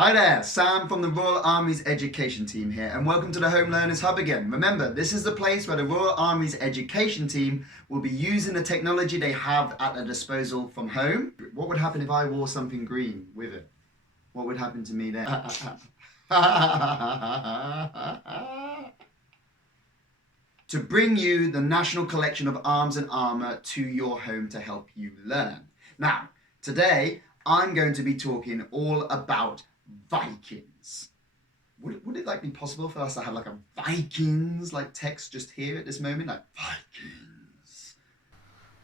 Hi there, Sam from the Royal Armouries Education Team here, and welcome to the Home Learners Hub again. Remember, this is the place where the Royal Armouries Education Team will be using the technology they have at their disposal from home. What would happen if I wore something green with it? What would happen to me then? To bring you the National Collection of Arms and Armour to your home to help you learn. Now, today I'm going to be talking all about Vikings. Would it be possible for us to have a Vikings text just here at this moment? Like Vikings.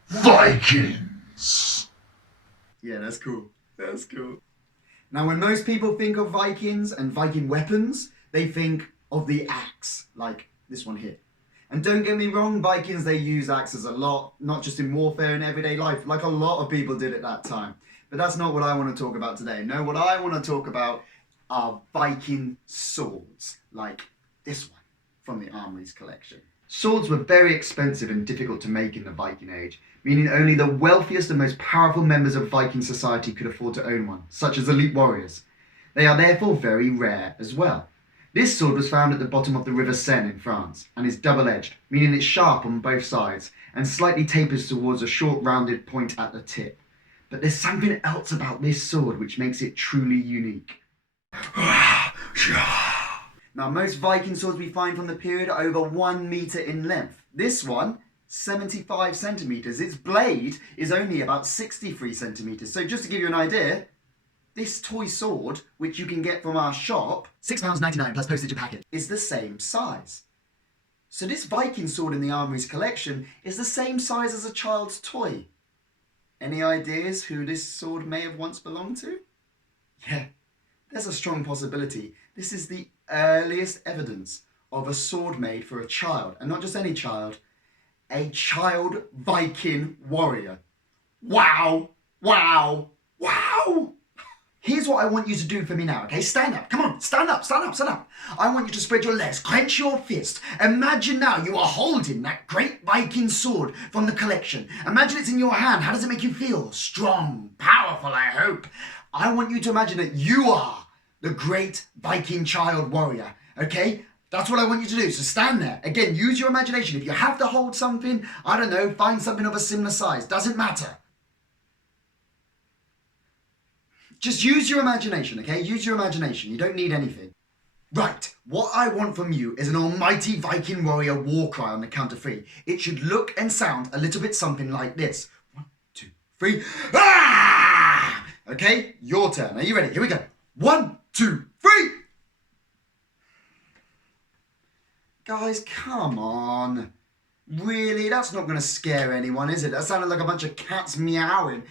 Vikings! Yeah, that's cool. That's cool. Now, when most people think of Vikings and Viking weapons, they think of the axe, like this one here. And don't get me wrong, Vikings, they use axes a lot, not just in warfare and everyday life, like a lot of people did at that time. But that's not what I want to talk about today. No, what I want to talk about are Viking swords, like this one from the Armouries collection. Swords were very expensive and difficult to make in the Viking Age, meaning only the wealthiest and most powerful members of Viking society could afford to own one, such as elite warriors. They are therefore very rare as well. This sword was found at the bottom of the River Seine in France and is double-edged, meaning it's sharp on both sides and slightly tapers towards a short rounded point at the tip. But there's something else about this sword which makes it truly unique. Now, most Viking swords we find from the period are over 1 meter in length. This one, 75 centimeters. Its blade is only about 63 centimeters. So just to give you an idea, this toy sword, which you can get from our shop, £6.99 plus postage and package, is the same size. So this Viking sword in the Armouries collection is the same size as a child's toy. Any ideas who this sword may have once belonged to? Yeah, there's a strong possibility. This is the earliest evidence of a sword made for a child, and not just any child, a child Viking warrior. Wow, wow, wow! Here's what I want you to do for me now, okay? Stand up. Come on, stand up, stand up, stand up. I want you to spread your legs, clench your fist. Imagine now you are holding that great Viking sword from the collection. Imagine it's in your hand. How does it make you feel? Strong, powerful, I hope. I want you to imagine that you are the great Viking child warrior, okay? That's what I want you to do. So stand there. Again, use your imagination. If you have to hold something, I don't know, find something of a similar size. Doesn't matter. Just use your imagination, okay? Use your imagination. You don't need anything. Right, what I want from you is an almighty Viking warrior war cry on the count of 3. It should look and sound a little bit something like this. 1, 2, 3. Ah! Okay, your turn. Are you ready? Here we go. 1, 2, 3. Guys, come on. Really? That's not going to scare anyone, is it? That sounded like a bunch of cats meowing.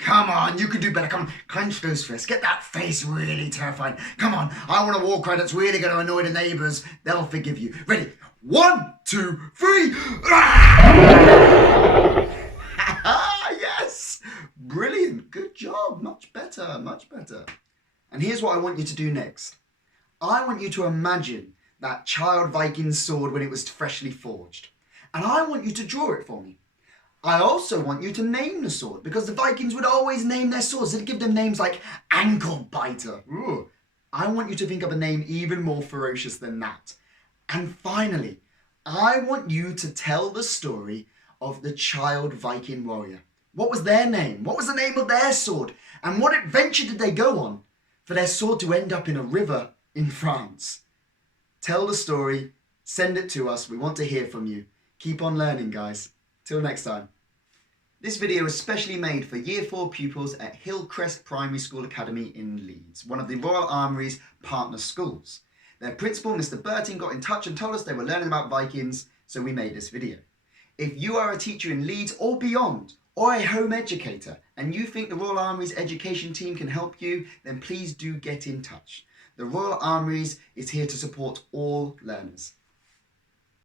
Come on, you can do better. Come on, clench those fists. Get that face really terrifying. Come on, I want a war cry that's really going to annoy the neighbours. They'll forgive you. Ready? 1, 2, 3. Yes! Brilliant. Good job. Much better, much better. And here's what I want you to do next. I want you to imagine that child Viking sword when it was freshly forged. And I want you to draw it for me. I also want you to name the sword, because the Vikings would always name their swords. They'd give them names like Ankle Biter. Ooh. I want you to think of a name even more ferocious than that. And finally, I want you to tell the story of the child Viking warrior. What was their name? What was the name of their sword? And what adventure did they go on for their sword to end up in a river in France? Tell the story. Send it to us. We want to hear from you. Keep on learning, guys. Till next time. This video is specially made for Year 4 pupils at Hillcrest Primary School Academy in Leeds, one of the Royal Armouries partner schools. Their principal, Mr. Burton, got in touch and told us they were learning about Vikings, so we made this video. If you are a teacher in Leeds or beyond, or a home educator, and you think the Royal Armouries education team can help you, then please do get in touch. The Royal Armouries is here to support all learners.